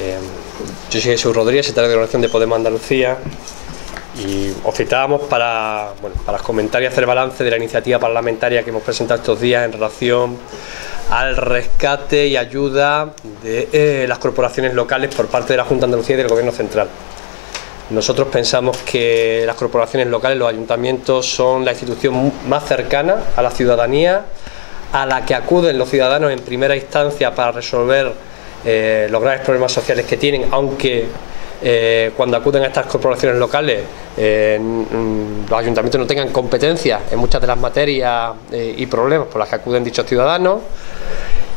Yo soy Jesús Rodríguez, secretario de Organización de Podemos Andalucía, y os citábamos para comentar y hacer balance de la iniciativa parlamentaria que hemos presentado estos días en relación al rescate y ayuda de las corporaciones locales por parte de la Junta de Andalucía y del Gobierno Central. Nosotros pensamos que las corporaciones locales, los ayuntamientos, son la institución más cercana a la ciudadanía, a la que acuden los ciudadanos en primera instancia para resolver los graves problemas sociales que tienen, aunque cuando acuden a estas corporaciones locales los ayuntamientos no tengan competencia en muchas de las materias y problemas por las que acuden dichos ciudadanos.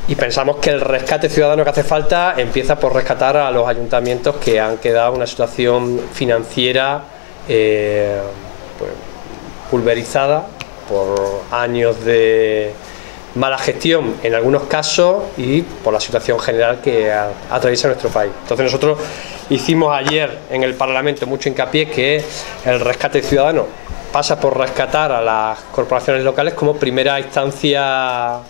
Y pensamos que el rescate ciudadano que hace falta empieza por rescatar a los ayuntamientos que han quedado en una situación financiera pues, pulverizada por años de mala gestión en algunos casos y por la situación general que atraviesa nuestro país. Entonces nosotros hicimos ayer en el Parlamento mucho hincapié que el rescate ciudadano pasa por rescatar a las corporaciones locales como primera instancia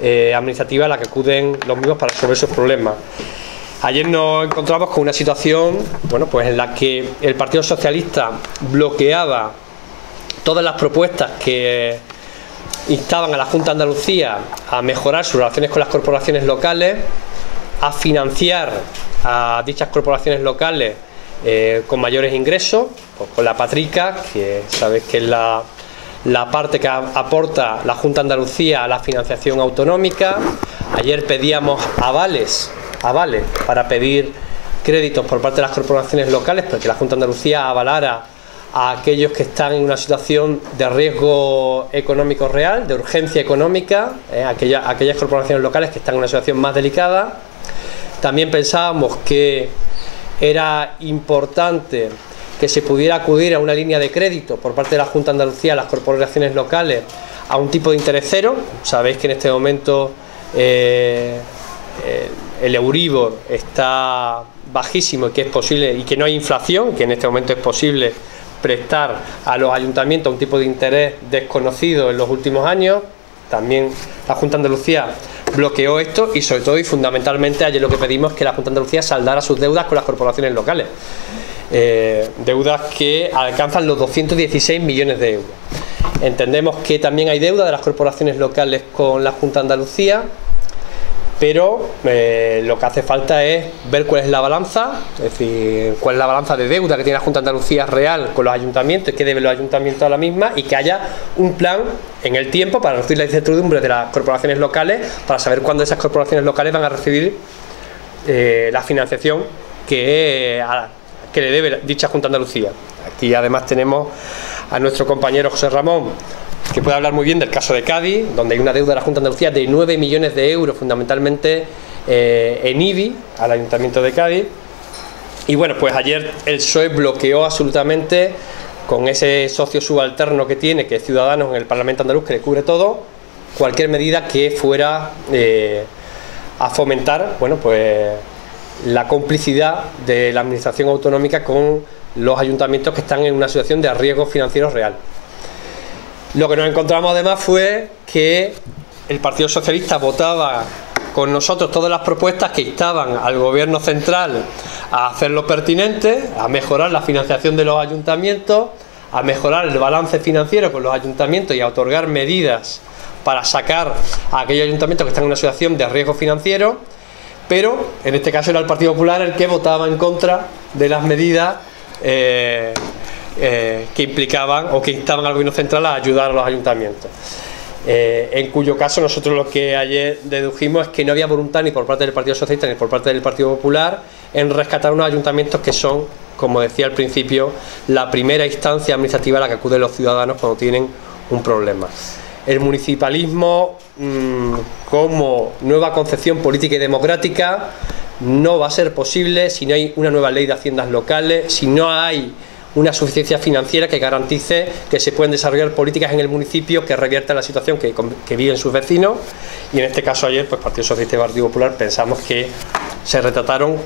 administrativa a la que acuden los mismos para resolver sus problemas. Ayer nos encontramos con una situación, bueno, pues en la que el Partido Socialista bloqueaba todas las propuestas que instaban a la Junta de Andalucía a mejorar sus relaciones con las corporaciones locales, a financiar a dichas corporaciones locales con mayores ingresos, pues con la Patrica, que sabéis que es la parte que aporta la Junta de Andalucía a la financiación autonómica. Ayer pedíamos avales para pedir créditos por parte de las corporaciones locales, porque la Junta de Andalucía avalara a aquellos que están en una situación de riesgo económico real, de urgencia económica, aquellas corporaciones locales que están en una situación más delicada. También pensábamos que era importante que se pudiera acudir a una línea de crédito por parte de la Junta de Andalucía a las corporaciones locales a un tipo de interés cero. Sabéis que en este momento el Euribor está bajísimo y que es posible, y que no hay inflación, que en este momento es posible prestar a los ayuntamientos a un tipo de interés desconocido en los últimos años. También la Junta de Andalucía bloqueó esto y sobre todo y fundamentalmente ayer lo que pedimos es que la Junta de Andalucía saldara sus deudas con las corporaciones locales. Deudas que alcanzan los 216 millones de euros. Entendemos que también hay deuda de las corporaciones locales con la Junta de Andalucía, pero lo que hace falta es ver cuál es la balanza, es decir, cuál es la balanza de deuda que tiene la Junta de Andalucía real con los ayuntamientos y qué deben los ayuntamientos a la misma, y que haya un plan en el tiempo para reducir la incertidumbre de las corporaciones locales, para saber cuándo esas corporaciones locales van a recibir la financiación que le debe dicha Junta de Andalucía. Aquí además tenemos a nuestro compañero José Ramón, que puede hablar muy bien del caso de Cádiz, donde hay una deuda de la Junta de Andalucía de 9 millones de euros, fundamentalmente en IBI, al Ayuntamiento de Cádiz. Y bueno, pues ayer el PSOE bloqueó absolutamente, con ese socio subalterno que tiene, que es Ciudadanos en el Parlamento andaluz, que le cubre todo, cualquier medida que fuera a fomentar, bueno, pues la complicidad de la administración autonómica con los ayuntamientos que están en una situación de riesgo financiero real. Lo que nos encontramos además fue que el Partido Socialista votaba con nosotros todas las propuestas que instaban al Gobierno Central a hacer lo pertinente, a mejorar la financiación de los ayuntamientos, a mejorar el balance financiero con los ayuntamientos y a otorgar medidas para sacar a aquellos ayuntamientos que están en una situación de riesgo financiero. Pero en este caso era el Partido Popular el que votaba en contra de las medidas que implicaban o que instaban al Gobierno Central a ayudar a los ayuntamientos. En cuyo caso nosotros lo que ayer dedujimos es que no había voluntad ni por parte del Partido Socialista ni por parte del Partido Popular en rescatar unos ayuntamientos que son, como decía al principio, la primera instancia administrativa a la que acuden los ciudadanos cuando tienen un problema. El municipalismo como nueva concepción política y democrática no va a ser posible si no hay una nueva ley de haciendas locales, si no hay una suficiencia financiera que garantice que se pueden desarrollar políticas en el municipio que reviertan la situación que viven sus vecinos. Y en este caso ayer, pues Partido Socialista y Partido Popular pensamos que se retrataron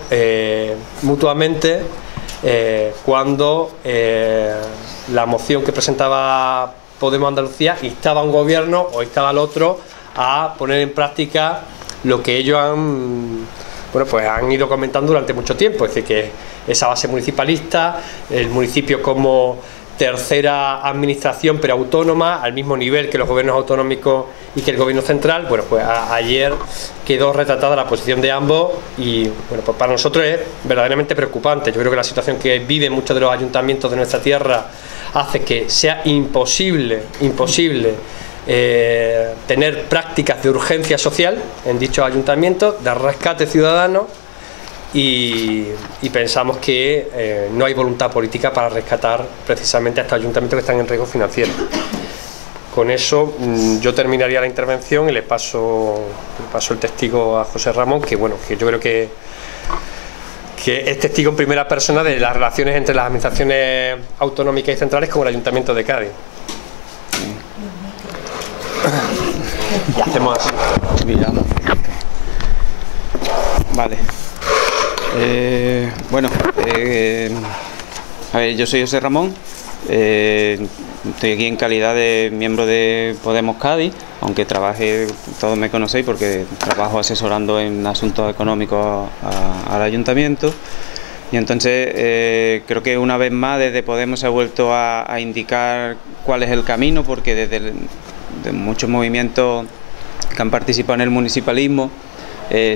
mutuamente cuando la moción que presentaba Podemos Andalucía instaba a un gobierno o instaba al otro a poner en práctica lo que ellos han bueno, pues han ido comentando durante mucho tiempo, es decir, que esa base municipalista, el municipio como tercera administración pero autónoma, al mismo nivel que los gobiernos autonómicos y que el gobierno central. Bueno, pues ayer quedó retratada la posición de ambos y bueno, pues para nosotros es verdaderamente preocupante. Yo creo que la situación que viven muchos de los ayuntamientos de nuestra tierra hace que sea imposible tener prácticas de urgencia social en dichos ayuntamientos, de rescate ciudadano. Y pensamos que no hay voluntad política para rescatar precisamente a estos ayuntamientos que están en riesgo financiero. Con eso yo terminaría la intervención y le paso el testigo a José Ramón, que bueno, que yo creo que es testigo en primera persona de las relaciones entre las administraciones autonómicas y centrales con el Ayuntamiento de Cádiz. Y hacemos así. Mira. Vale. Bueno, a ver, yo soy José Ramón, estoy aquí en calidad de miembro de Podemos Cádiz, aunque todos me conocéis porque trabajo asesorando en asuntos económicos al ayuntamiento. Y entonces creo que una vez más desde Podemos se ha vuelto a indicar cuál es el camino, porque de muchos movimientos que han participado en el municipalismo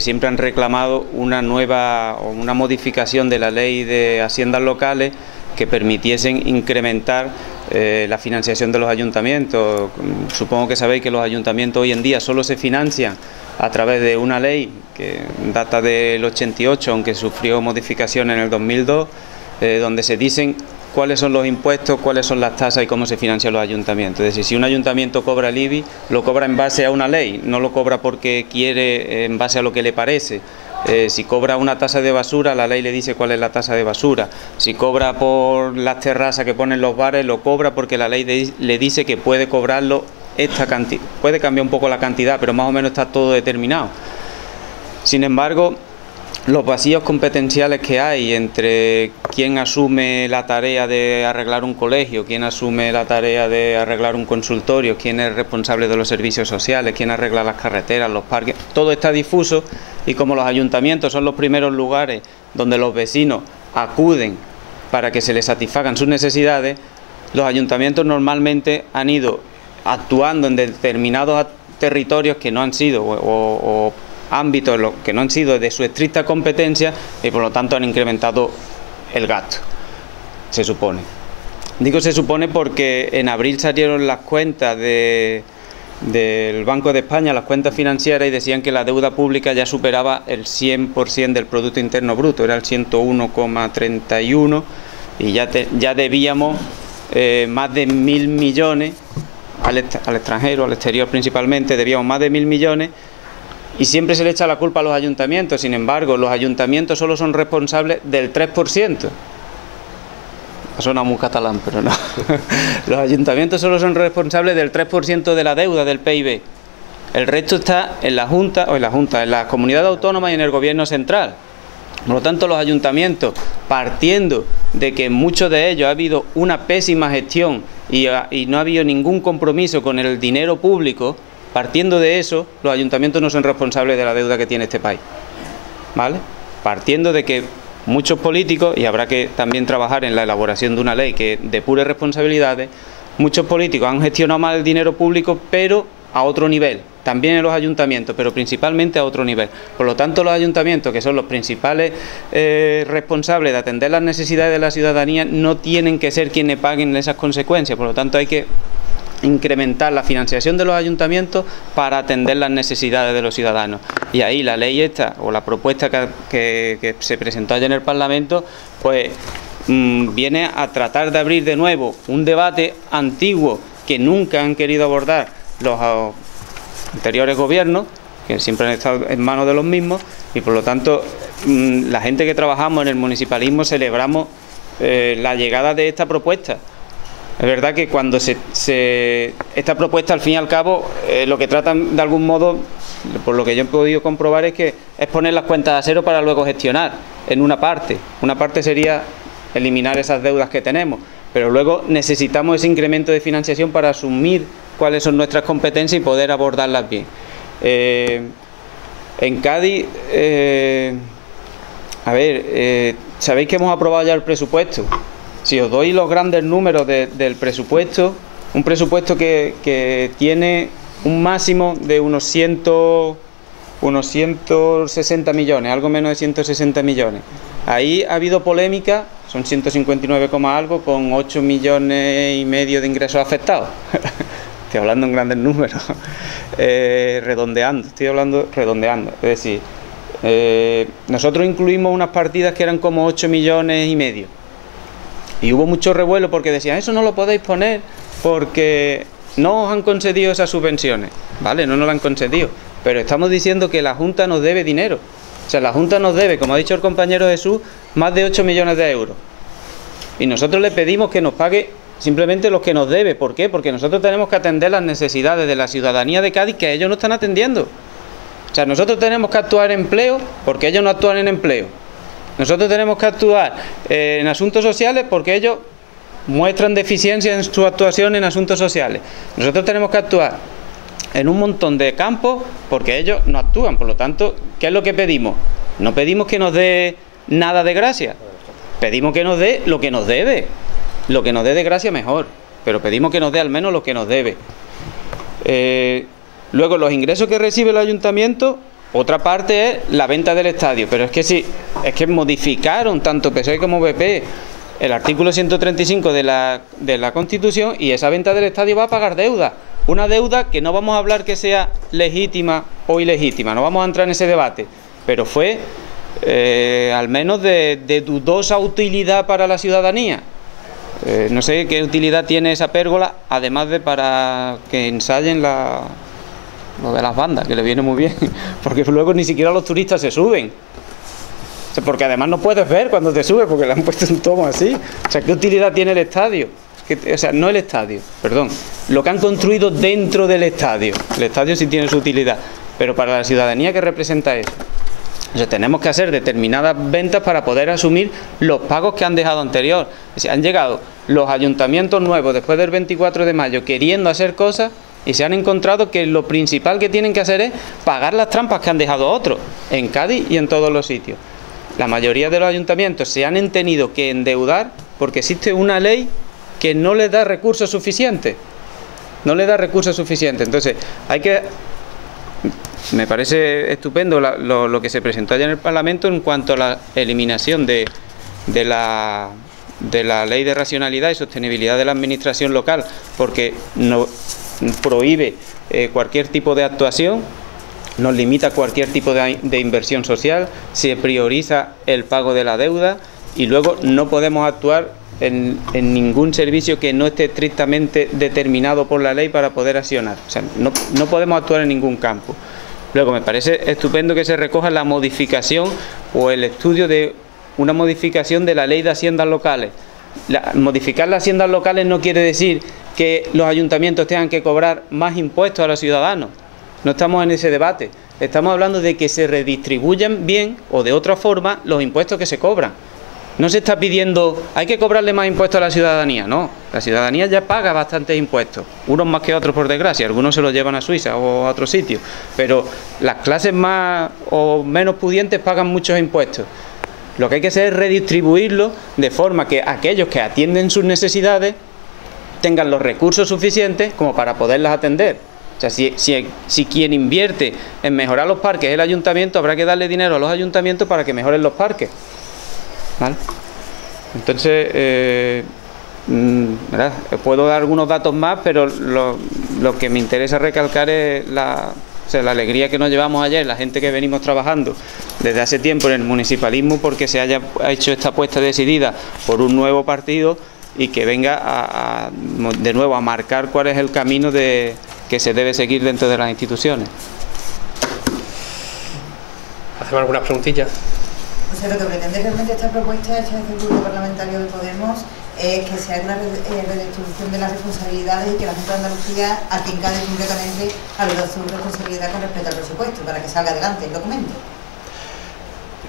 siempre han reclamado una nueva o una modificación de la ley de haciendas locales que permitiesen incrementar la financiación de los ayuntamientos. Supongo que sabéis que los ayuntamientos hoy en día solo se financian a través de una ley que data del 88, aunque sufrió modificación en el 2002, donde se dicen cuáles son los impuestos, cuáles son las tasas y cómo se financian los ayuntamientos. Es decir, si un ayuntamiento cobra el IBI, lo cobra en base a una ley, no lo cobra porque quiere en base a lo que le parece. Si cobra una tasa de basura, la ley le dice cuál es la tasa de basura. Si cobra por las terrazas que ponen los bares, lo cobra porque la ley le dice que puede cobrarlo esta cantidad. Puede cambiar un poco la cantidad, pero más o menos está todo determinado. Sin embargo, los vacíos competenciales que hay entre quién asume la tarea de arreglar un colegio, quién asume la tarea de arreglar un consultorio, quién es responsable de los servicios sociales, quién arregla las carreteras, los parques, todo está difuso, y como los ayuntamientos son los primeros lugares donde los vecinos acuden para que se les satisfagan sus necesidades, los ayuntamientos normalmente han ido actuando en determinados territorios que no han sido o ámbitos que no han sido de su estricta competencia, y por lo tanto han incrementado el gasto, se supone. Digo se supone porque en abril salieron las cuentas del Banco de España, las cuentas financieras, y decían que la deuda pública ya superaba el 100% del Producto Interno Bruto, era el 101,31, y ya debíamos más de 1.000 millones al extranjero, al exterior principalmente, debíamos más de 1.000 millones. Y siempre se le echa la culpa a los ayuntamientos. Sin embargo, los ayuntamientos solo son responsables del 3%. Suena muy catalán, pero no. Los ayuntamientos solo son responsables del 3% de la deuda del PIB. El resto está en la Junta, en las comunidades autónomas y en el Gobierno central. Por lo tanto, los ayuntamientos, partiendo de que en muchos de ellos ha habido una pésima gestión y no ha habido ningún compromiso con el dinero público, partiendo de eso, los ayuntamientos no son responsables de la deuda que tiene este país, ¿vale? Partiendo de que muchos políticos, y habrá que también trabajar en la elaboración de una ley que depure responsabilidades, muchos políticos han gestionado mal el dinero público, pero a otro nivel, también en los ayuntamientos, pero principalmente a otro nivel. Por lo tanto, los ayuntamientos, que son los principales responsables de atender las necesidades de la ciudadanía, no tienen que ser quienes paguen esas consecuencias. Por lo tanto, hay que incrementar la financiación de los ayuntamientos para atender las necesidades de los ciudadanos. Y ahí la ley esta, o la propuesta que se presentó ayer en el Parlamento, pues viene a tratar de abrir de nuevo un debate antiguo que nunca han querido abordar los anteriores gobiernos, que siempre han estado en manos de los mismos, y por lo tanto la gente que trabajamos en el municipalismo celebramos la llegada de esta propuesta. Es verdad que cuando esta propuesta, al fin y al cabo, lo que tratan de algún modo, por lo que yo he podido comprobar, es poner las cuentas a cero para luego gestionar en una parte. Una parte sería eliminar esas deudas que tenemos, pero luego necesitamos ese incremento de financiación para asumir cuáles son nuestras competencias y poder abordarlas bien. En Cádiz, sabéis que hemos aprobado ya el presupuesto. Si os doy los grandes números del presupuesto, un presupuesto que tiene un máximo de unos 160 millones, algo menos de 160 millones. Ahí ha habido polémica, son 159, algo, con 8 millones y medio de ingresos afectados. Estoy hablando en grandes números, redondeando. Es decir, nosotros incluimos unas partidas que eran como 8 millones y medio. Y hubo mucho revuelo porque decían, eso no lo podéis poner porque no os han concedido esas subvenciones. Vale, no nos lo han concedido, pero estamos diciendo que la Junta nos debe dinero. O sea, la Junta nos debe, como ha dicho el compañero Jesús, más de 8 millones de euros. Y nosotros le pedimos que nos pague simplemente los que nos debe. ¿Por qué? Porque nosotros tenemos que atender las necesidades de la ciudadanía de Cádiz que ellos no están atendiendo. O sea, nosotros tenemos que actuar en empleo porque ellos no actúan en empleo. Nosotros tenemos que actuar en asuntos sociales porque ellos muestran deficiencia en su actuación en asuntos sociales. Nosotros tenemos que actuar en un montón de campos porque ellos no actúan. Por lo tanto, ¿qué es lo que pedimos? No pedimos que nos dé nada de gracia. Pedimos que nos dé lo que nos debe. Lo que nos dé de gracia mejor, pero pedimos que nos dé al menos lo que nos debe. Luego, los ingresos que recibe el ayuntamiento, otra parte es la venta del estadio. Pero es que modificaron tanto PSOE como PP el artículo 135 de la Constitución, y esa venta del estadio va a pagar deuda. Una deuda que no vamos a hablar que sea legítima o ilegítima, no vamos a entrar en ese debate, pero fue al menos de dudosa utilidad para la ciudadanía. No sé qué utilidad tiene esa pérgola, además de para que ensayen lo de las bandas, que le viene muy bien, porque luego ni siquiera los turistas se suben. O sea, porque además no puedes ver cuando te subes, porque le han puesto un tomo así. O sea, ¿qué utilidad tiene el estadio? O sea, no el estadio, perdón, lo que han construido dentro del estadio. El estadio sí tiene su utilidad, pero para la ciudadanía, ¿qué representa eso? O sea, tenemos que hacer determinadas ventas para poder asumir los pagos que han dejado anterior. O sea, han llegado los ayuntamientos nuevos después del 24 de mayo queriendo hacer cosas y se han encontrado que lo principal que tienen que hacer es pagar las trampas que han dejado otros, en Cádiz y en todos los sitios. La mayoría de los ayuntamientos se han tenido que endeudar porque existe una ley que no les da recursos suficientes. No les da recursos suficientes. Entonces, me parece estupendo lo que se presentó ayer en el Parlamento en cuanto a la eliminación de la ley de racionalidad y sostenibilidad de la administración local, porque no prohíbe cualquier tipo de actuación, nos limita cualquier tipo de inversión social, se prioriza el pago de la deuda y luego no podemos actuar en ningún servicio que no esté estrictamente determinado por la ley para poder accionar. O sea, no podemos actuar en ningún campo. Luego, me parece estupendo que se recoja la modificación o el estudio de una modificación de la ley de haciendas locales. Modificar las haciendas locales no quiere decir que los ayuntamientos tengan que cobrar más impuestos a los ciudadanos. No estamos en ese debate. Estamos hablando de que se redistribuyan bien o de otra forma los impuestos que se cobran. No se está pidiendo, hay que cobrarle más impuestos a la ciudadanía, no. La ciudadanía ya paga bastantes impuestos, unos más que otros por desgracia, algunos se los llevan a Suiza o a otros sitios, pero las clases más o menos pudientes pagan muchos impuestos. Lo que hay que hacer es redistribuirlo de forma que aquellos que atienden sus necesidades tengan los recursos suficientes como para poderlas atender. O sea, si quien invierte en mejorar los parques es el ayuntamiento, habrá que darle dinero a los ayuntamientos para que mejoren los parques. ¿Vale? Entonces, puedo dar algunos datos más, pero lo que me interesa recalcar es la alegría que nos llevamos ayer, la gente que venimos trabajando desde hace tiempo en el municipalismo, porque se haya hecho esta apuesta decidida por un nuevo partido y que venga de nuevo a marcar cuál es el camino que se debe seguir dentro de las instituciones. ¿Hacemos algunas preguntillas? O sea, lo que pretende realmente esta propuesta hecha desde el Grupo Parlamentario de Podemos es que se haga una redistribución de las responsabilidades y que la Junta de Andalucía atinga concretamente a su responsabilidad con respecto al presupuesto, para que salga adelante el documento.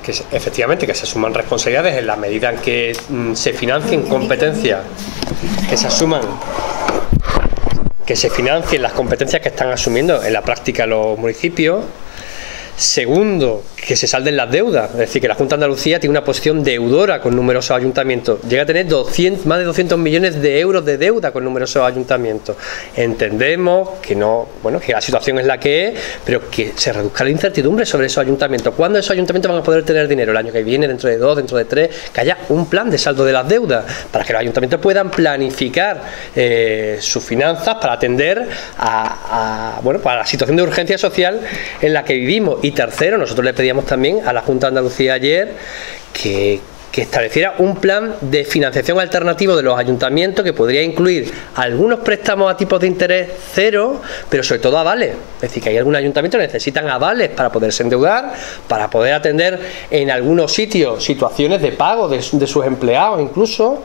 Que efectivamente, que se asuman responsabilidades en la medida en que se financien competencias, que se financien las competencias que están asumiendo en la práctica los municipios. Segundo, que se salden las deudas, es decir, que la Junta de Andalucía tiene una posición deudora con numerosos ayuntamientos, llega a tener más de 200 millones de euros de deuda con numerosos ayuntamientos. Entendemos que no, bueno, que la situación es la que es, pero que se reduzca la incertidumbre sobre esos ayuntamientos. ¿Cuándo esos ayuntamientos van a poder tener dinero? ¿El año que viene, dentro de 2, dentro de 3? Que haya un plan de saldo de las deudas para que los ayuntamientos puedan planificar sus finanzas para atender bueno, para la situación de urgencia social en la que vivimos. Y tercero, nosotros le pedíamos también a la Junta de Andalucía ayer que estableciera un plan de financiación alternativo de los ayuntamientos que podría incluir algunos préstamos a tipos de interés cero, pero sobre todo avales. Es decir, que hay algunos ayuntamientos que necesitan avales para poderse endeudar, para poder atender en algunos sitios situaciones de pago de sus empleados incluso.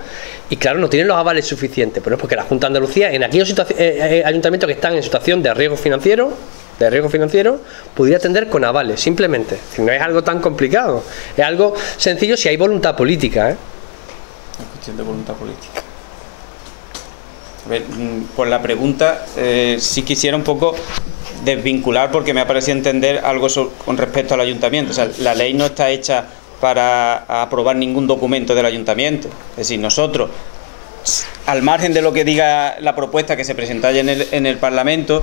Y claro, no tienen los avales suficientes, pero es porque la Junta de Andalucía, en aquellos ayuntamientos que están en situación de riesgo financiero, pudiera atender con avales, simplemente. No es algo tan complicado, es algo sencillo si hay voluntad política, Es cuestión de voluntad política. A ver, por la pregunta, sí quisiera un poco desvincular, porque me ha parecido entender algo con respecto al ayuntamiento. O sea, la ley no está hecha para aprobar ningún documento del ayuntamiento. Es decir, nosotros, al margen de lo que diga la propuesta que se presenta en el Parlamento,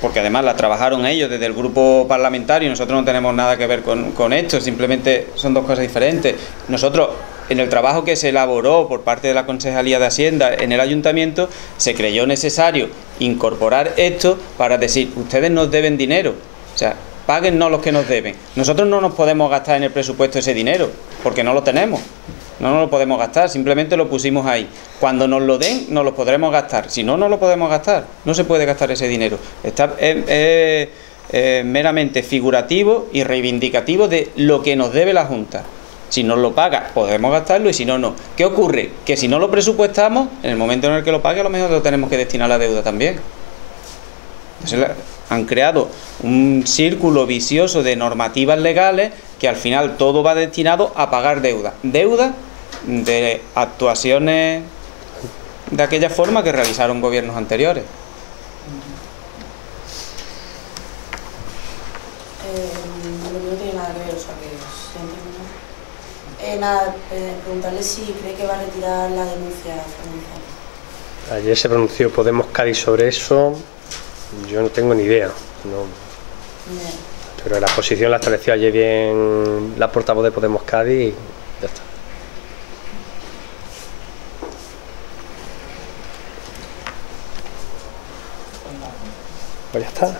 porque además la trabajaron ellos desde el grupo parlamentario y nosotros no tenemos nada que ver con esto, simplemente son dos cosas diferentes. Nosotros, en el trabajo que se elaboró por parte de la Concejalía de Hacienda en el Ayuntamiento, se creyó necesario incorporar esto para decir, ustedes nos deben dinero, o sea, páguennos los que nos deben. Nosotros no nos podemos gastar en el presupuesto ese dinero, porque no lo tenemos. No nos lo podemos gastar, simplemente lo pusimos ahí. Cuando nos lo den, nos lo podremos gastar. Si no, no lo podemos gastar. No se puede gastar ese dinero. Está meramente figurativo y reivindicativo de lo que nos debe la Junta. Si nos lo paga, podemos gastarlo y si no, no. ¿Qué ocurre? Que si no lo presupuestamos, en el momento en el que lo pague, a lo mejor lo tenemos que destinar a la deuda también. Entonces, han creado un círculo vicioso de normativas legales que al final todo va destinado a pagar deuda. Deuda de actuaciones de aquella forma que realizaron gobiernos anteriores. No tiene nada que ver, o sea que nada, preguntarle si cree que va a retirar la denuncia formalizada. Ayer se pronunció Podemos Cádiz sobre eso, yo no tengo ni idea, pero la posición la estableció ayer bien la portavoz de Podemos Cádiz y ya está. Pues ya está.